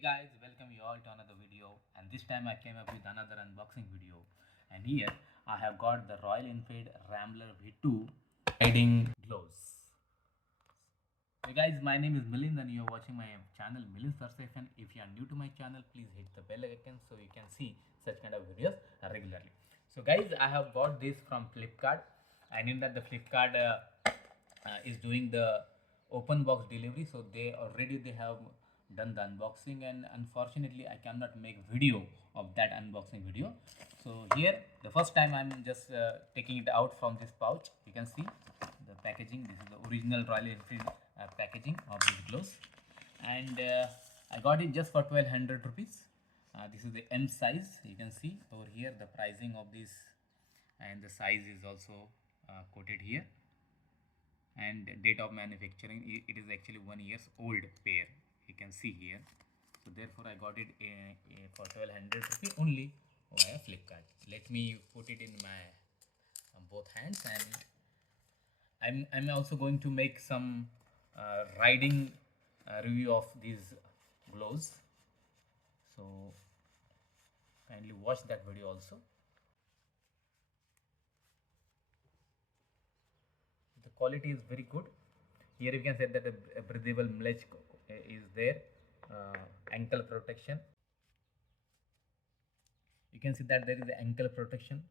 Hey guys, welcome you all to another video, and this time I came up with another unboxing video. And here I have got the Royal Enfield Rambler V2 riding gloves. Hey guys, my name is Milind and you are watching my channel Milind Sursafe. And if you are new to my channel, please hit the bell icon so you can see such kind of videos regularly. So guys, I have bought this from Flipkart. I knew that the Flipkart is doing the open box delivery, so they have done the unboxing, and unfortunately I cannot make video of that unboxing video. So here the first time I'm just taking it out from this pouch. You can see the packaging. This is the original Royal Enfield packaging of these gloves, and I got it just for 1200 rupees. This is the M size. You can see over here the pricing of this, and the size is also quoted here, and date of manufacturing, it is actually 1 years old pair. You can see here. So therefore I got it for 1200 rupees only via Flipkart. Let me put it in my both hands, and I'm also going to make some riding review of these gloves. So kindly watch that video also. The quality is very good. Here you can say that a breathable mesh is there, ankle protection. You can see that there is the ankle protection.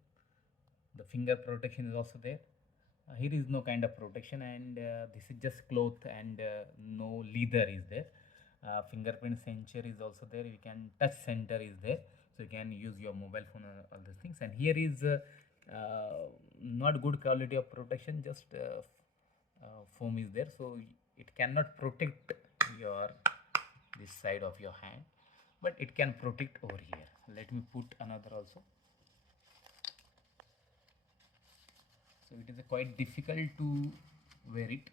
The finger protection is also there. Here is no kind of protection, and this is just cloth, and no leather is there. Fingerprint sensor is also there. You can touch center is there, so you can use your mobile phone and all these things. And here is not good quality of protection, just foam is there, so it cannot protect your this side of your hand, but it can protect over here. Let me put another also. So it is quite difficult to wear it,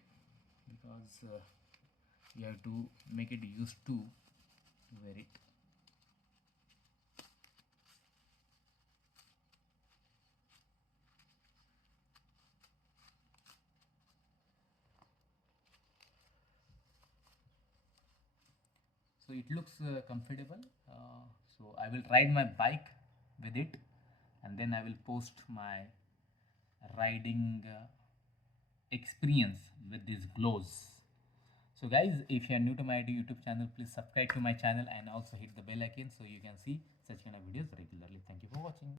because you have to make it used to wear it. So it looks comfortable. So I will ride my bike with it, and then I will post my riding experience with these gloves. So guys, if you are new to my YouTube channel, please subscribe to my channel and also hit the bell icon so you can see such kind of videos regularly. Thank you for watching.